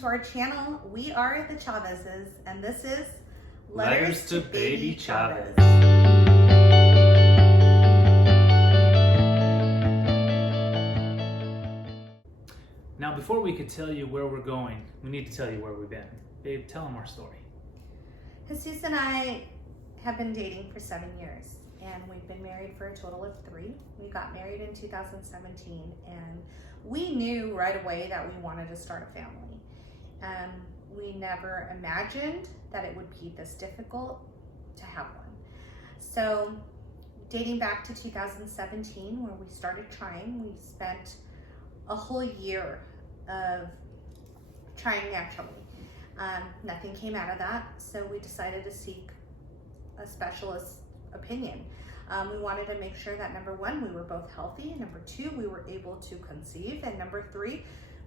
to our channel. We are the Chavezes, and this is Letters to Baby Chavez. Now, before we could tell you where we're going, we need to tell you where we've been. Babe, tell them our story. Jesus and I have been dating for 7 years, and we've been married for a total of 3. We got married in 2017, and we knew right away that we wanted to start a family. We never imagined that it would be this difficult to have one. So dating back to 2017, where we started trying, we spent a whole year of trying naturally. Nothing came out of that, so we decided to seek a specialist's opinion. We wanted to make sure that number 1, we were both healthy, number 2, we were able to conceive, and number 3,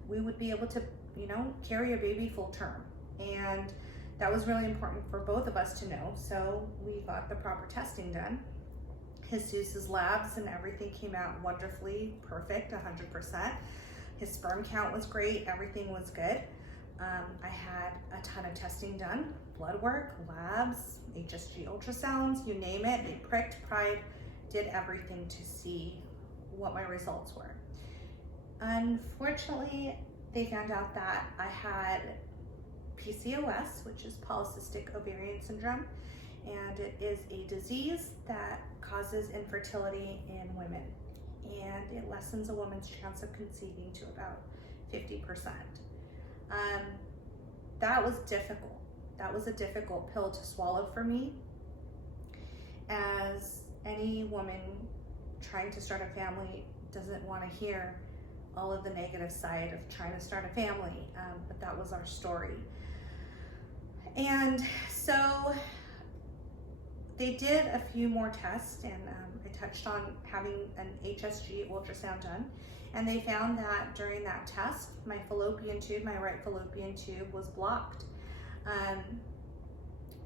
we would be able to, carry a baby full term. And that was really important for both of us to know. So we got the proper testing done. Jesus's labs and everything came out wonderfully, perfect, 100%. His sperm count was great, everything was good. I had a ton of testing done, blood work, labs, HSG ultrasounds, you name it. They pricked, pried, did everything to see what my results were. Unfortunately, they found out that I had PCOS, which is polycystic ovarian syndrome, and it is a disease that causes infertility in women, and it lessens a woman's chance of conceiving to about 50%. That was difficult. That was a difficult pill to swallow for me, as any woman trying to start a family doesn't want to hear all of the negative side of trying to start a family, but that was our story. And so they did a few more tests, and I touched on having an HSG ultrasound done, and they found that during that test, my fallopian tube, my right fallopian tube, was blocked.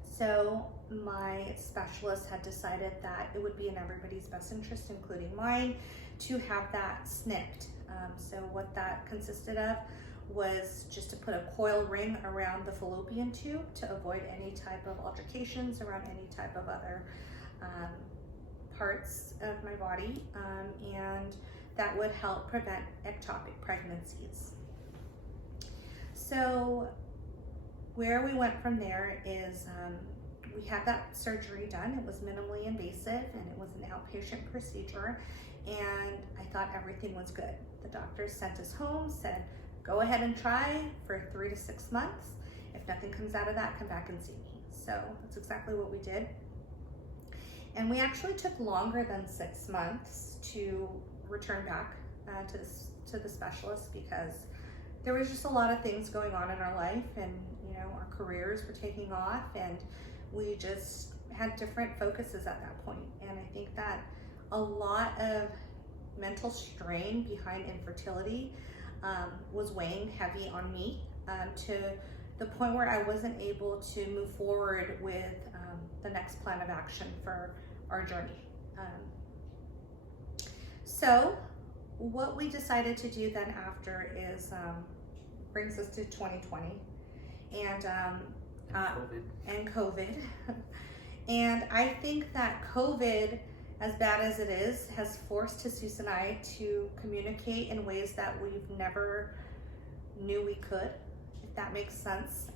So my specialist had decided that it would be in everybody's best interest, including mine, to have that snipped. So what that consisted of was just to put a coil ring around the fallopian tube to avoid any type of altercations around any type of other parts of my body, and that would help prevent ectopic pregnancies. So where we went from there is we had that surgery done. It was minimally invasive, and it was an outpatient procedure, and I thought everything was good. The doctors sent us home, said, go ahead and try for 3 to 6 months. If nothing comes out of that, come back and see me. So that's exactly what we did. And we actually took longer than 6 months to return back to the specialist, because there was just a lot of things going on in our life, and our careers were taking off, and we just had different focuses at that point. And I think that a lot of mental strain behind infertility was weighing heavy on me, to the point where I wasn't able to move forward with the next plan of action for our journey. So what we decided to do then after is brings us to 2020 and COVID. And I think that COVID, as bad as it is, has forced Jesus and I to communicate in ways that we've never knew we could, if that makes sense.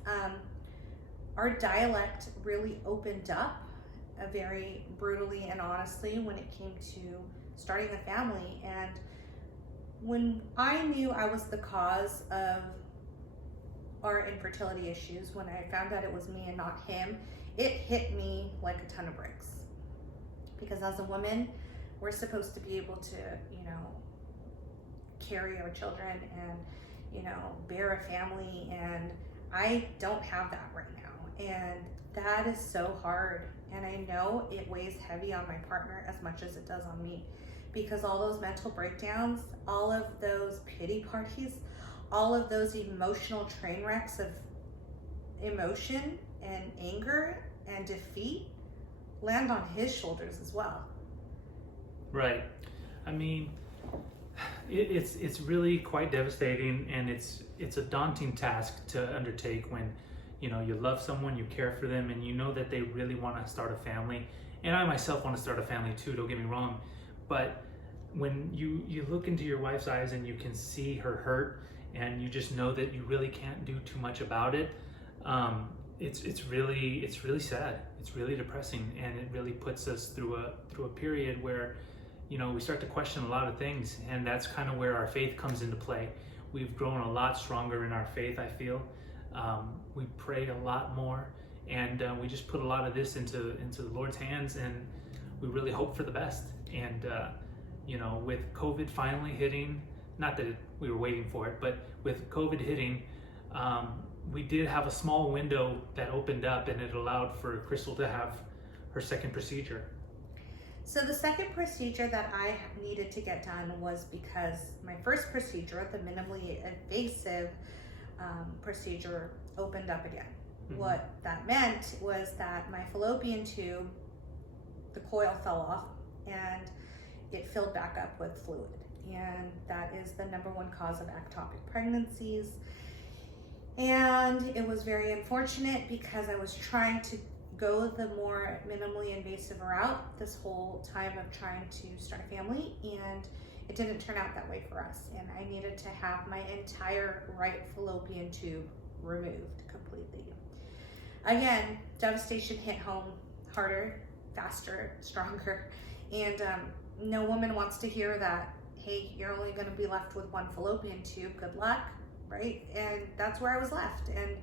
Our dialect really opened up very brutally and honestly when it came to starting a family. And when I knew I was the cause of our infertility issues, when I found out it was me and not him, it hit me like a ton of bricks. Because as a woman, we're supposed to be able to, carry our children and, bear a family, and I don't have that right now. And that is so hard. And I know it weighs heavy on my partner as much as it does on me, because all those mental breakdowns, all of those pity parties, all of those emotional train wrecks of emotion and anger and defeat land on his shoulders as well. Right. I mean, It's really quite devastating, and it's a daunting task to undertake when you love someone, you care for them, and you know that they really want to start a family. And I myself want to start a family too, don't get me wrong, but when you look into your wife's eyes and you can see her hurt, and you just know that you really can't do too much about it, it's really sad. It's really depressing, and it really puts us through a period where we start to question a lot of things, and that's kind of where our faith comes into play. We've grown a lot stronger in our faith, I feel. We prayed a lot more, and we just put a lot of this into the Lord's hands, and we really hope for the best. And with COVID finally hitting, not that we were waiting for it, but with COVID hitting, we did have a small window that opened up, and it allowed for Crystal to have her second procedure. So the second procedure that I needed to get done was because my first procedure, the minimally invasive procedure, opened up again. Mm-hmm. What that meant was that my fallopian tube, the coil fell off, and it filled back up with fluid. And that is the number one cause of ectopic pregnancies. And it was very unfortunate because I was trying to go the more minimally invasive route this whole time of trying to start a family, and it didn't turn out that way for us. And I needed to have my entire right fallopian tube removed completely. Again, devastation hit home harder, faster, stronger. And no woman wants to hear that, hey, you're only going to be left with one fallopian tube, good luck, right? And that's where I was left. And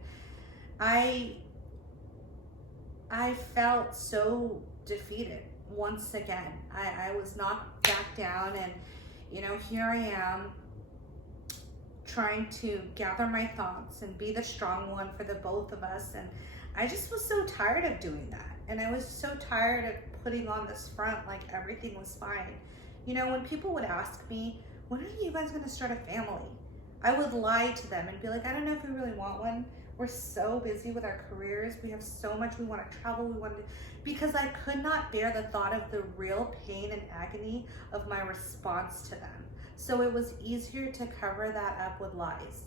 I felt so defeated once again. I was knocked back down, and here I am trying to gather my thoughts and be the strong one for the both of us. And I just was so tired of doing that. And I was so tired of putting on this front like everything was fine. When people would ask me, when are you guys going to start a family? I would lie to them and be like, I don't know if we really want one. We're so busy with our careers. We have so much. We want to travel. Because I could not bear the thought of the real pain and agony of my response to them. So it was easier to cover that up with lies.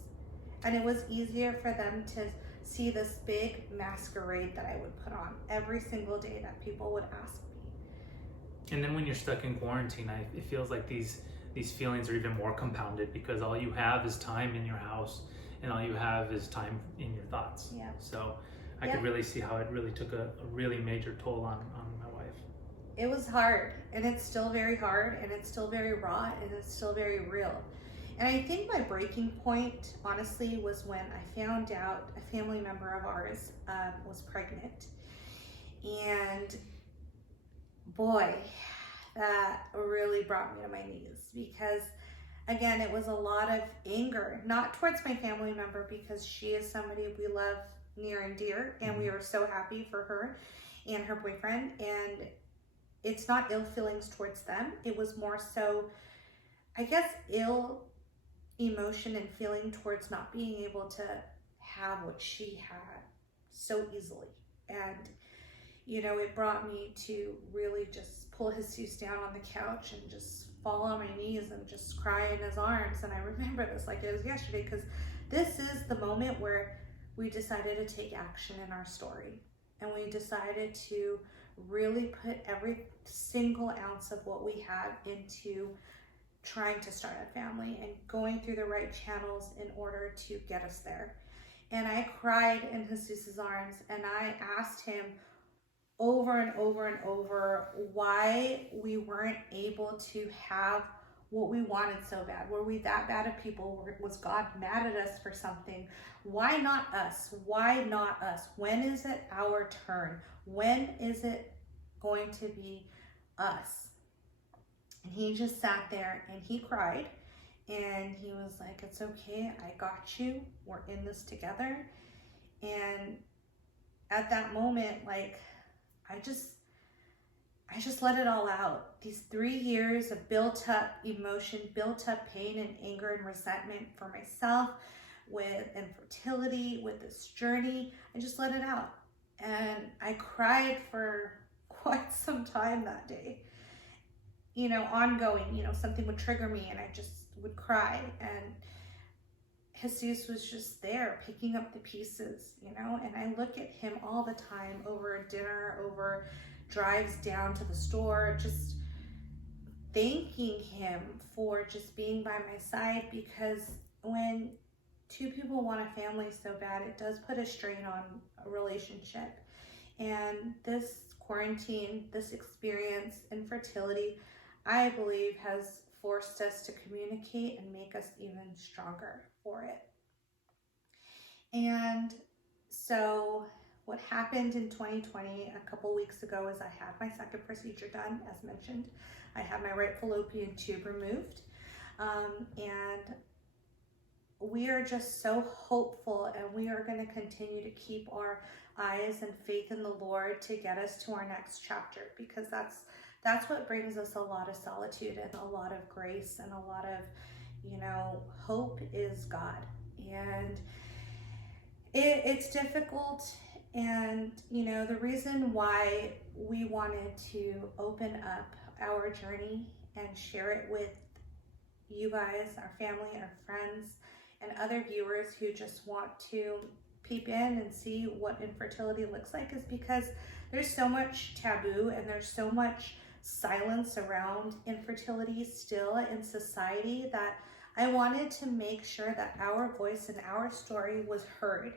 And it was easier for them to see this big masquerade that I would put on every single day that people would ask me. And then when you're stuck in quarantine, it feels like these feelings are even more compounded, because all you have is time in your house, and all you have is time in your thoughts. Yeah. So I could really see how it really took a really major toll on my wife. It was hard, and it's still very hard, and it's still very raw, and it's still very real. And I think my breaking point, honestly, was when I found out a family member of ours was pregnant. And boy, that really brought me to my knees, because again, it was a lot of anger, not towards my family member, because she is somebody we love near and dear, and we were so happy for her and her boyfriend. And it's not ill feelings towards them. It was more so, I guess, ill emotion and feeling towards not being able to have what she had so easily. And it brought me to really just pull Jesus down on the couch and just fall on my knees and just cry in his arms. And I remember this like it was yesterday, because this is the moment where we decided to take action in our story. And we decided to really put every single ounce of what we had into trying to start a family and going through the right channels in order to get us there. And I cried in Jesus' arms, and I asked him over and over and over why we weren't able to have what we wanted so bad. Were we that bad of people? Was God mad at us for something? Why not us? Why not us? When is it our turn? When is it going to be us? And he just sat there and he cried, and he was like, it's okay, I got you, we're in this together. And at that moment, like, I just let it all out. These 3 years of built up emotion, built up pain and anger and resentment for myself, with infertility, with this journey, I just let it out. And I cried for quite some time that day. ongoing, something would trigger me and I just would cry. And Jesus was just there picking up the pieces, and I look at him all the time over dinner, over drives down to the store, just thanking him for just being by my side, because when two people want a family so bad, it does put a strain on a relationship. And this quarantine, this experience, infertility, I believe has forced us to communicate and make us even stronger for it. And so what happened in 2020, a couple weeks ago, is I had my second procedure done, as mentioned. I had my right fallopian tube removed. And we are just so hopeful, and we are going to continue to keep our eyes and faith in the Lord to get us to our next chapter, because that's what brings us a lot of solitude and a lot of grace and a lot of, hope is God. And it's difficult. And, the reason why we wanted to open up our journey and share it with you guys, our family, our friends, and other viewers who just want to peep in and see what infertility looks like, is because there's so much taboo and there's so much silence around infertility still in society, that I wanted to make sure that our voice and our story was heard.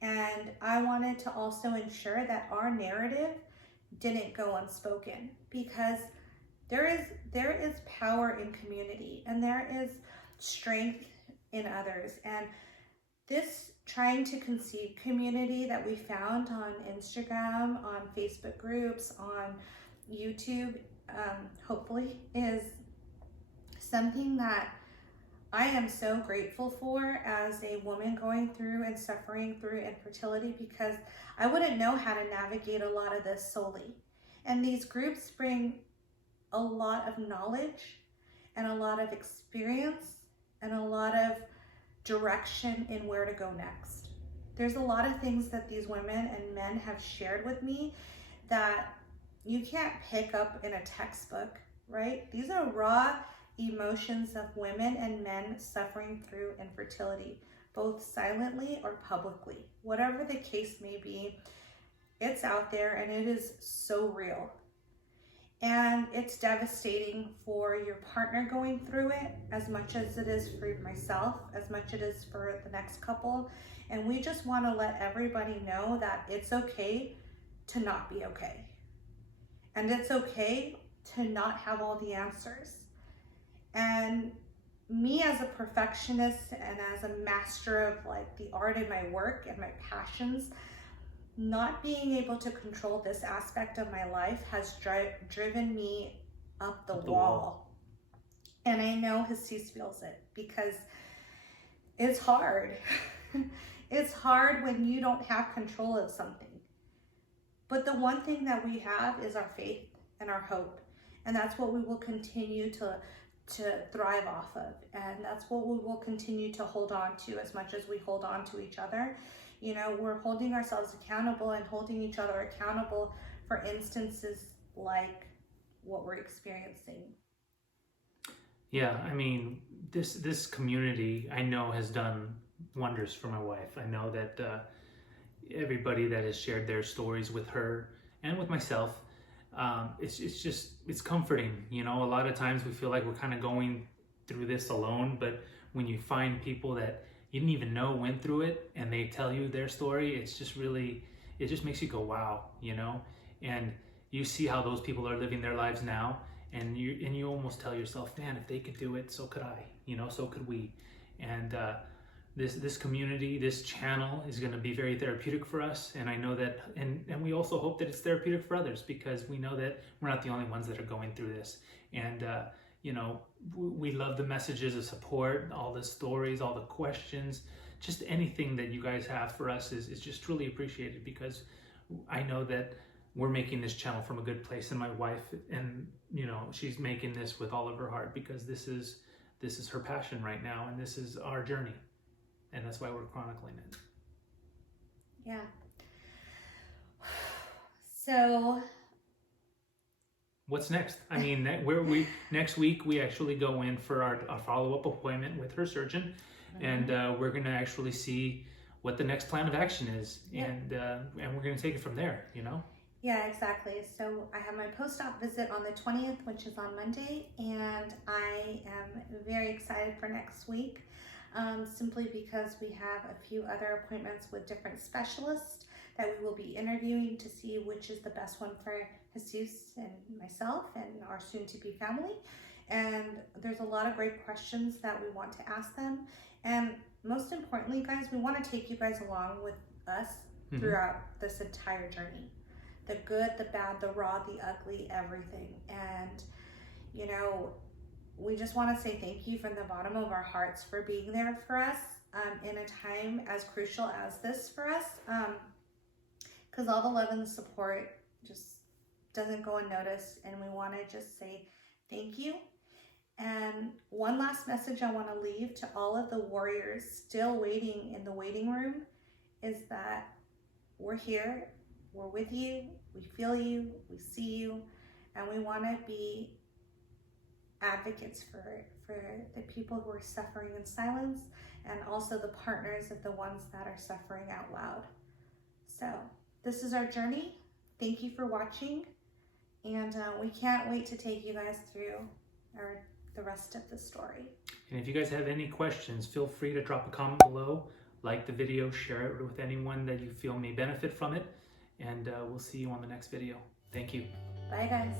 And I wanted to also ensure that our narrative didn't go unspoken, because there is power in community, and there is strength in others. And this trying to conceive community that we found on Instagram, on Facebook groups, on YouTube, hopefully, is something that I am so grateful for as a woman going through and suffering through infertility, because I wouldn't know how to navigate a lot of this solely. And these groups bring a lot of knowledge and a lot of experience and a lot of direction in where to go next. There's a lot of things that these women and men have shared with me that you can't pick up in a textbook, right? These are raw emotions of women and men suffering through infertility, both silently or publicly. Whatever the case may be, it's out there and it is so real. And it's devastating for your partner going through it, as much as it is for myself, as much as it is for the next couple. And we just want to let everybody know that it's okay to not be okay. And it's okay to not have all the answers. And me as a perfectionist and as a master of the art in my work and my passions, not being able to control this aspect of my life has driven me up the wall. And I know Jesus feels it, because it's hard. It's hard when you don't have control of something. But the one thing that we have is our faith and our hope. And that's what we will continue to thrive off of. And that's what we will continue to hold on to, as much as we hold on to each other. We're holding ourselves accountable and holding each other accountable for instances like what we're experiencing. Yeah, I mean, this community, I know, has done wonders for my wife. I know that everybody that has shared their stories with her and with myself, it's comforting. A lot of times we feel like we're kind of going through this alone, but when you find people that you didn't even know went through it and they tell you their story, it just makes you go, wow, and you see how those people are living their lives now, and you almost tell yourself, man, if they could do it, so could I, so could we. And this community, this channel is going to be very therapeutic for us, and I know that, and we also hope that it's therapeutic for others, because we know that we're not the only ones that are going through this. And we love the messages of support, all the stories, all the questions, just anything that you guys have for us is just truly appreciated, because I know that we're making this channel from a good place, and my wife, and she's making this with all of her heart, because this is her passion right now, and this is our journey, and that's why we're chronicling it. Yeah. So what's next? I mean, next week we actually go in for our follow-up appointment with her surgeon, and we're going to actually see what the next plan of action is, and we're going to take it from there, you know? Yeah, exactly. So I have my post-op visit on the 20th, which is on Monday, and I am very excited for next week, simply because we have a few other appointments with different specialists that we will be interviewing to see which is the best one for Jesus and myself and our soon-to-be family. And there's a lot of great questions that we want to ask them. And most importantly, guys, we want to take you guys along with us throughout this entire journey. The good, the bad, the raw, the ugly, everything. And, you know, we just want to say thank you from the bottom of our hearts for being there for us in a time as crucial as this for us. Because all the love and the support just doesn't go unnoticed, and we want to just say thank you. And one last message I want to leave to all of the warriors still waiting in the waiting room is that we're here, we're with you, we feel you, we see you, and we want to be advocates for the people who are suffering in silence, and also the partners of the ones that are suffering out loud. So this is our journey. Thank you for watching, and we can't wait to take you guys through the rest of the story. And if you guys have any questions, feel free to drop a comment below, like the video, share it with anyone that you feel may benefit from it, and we'll see you on the next video. Thank you. Bye, guys.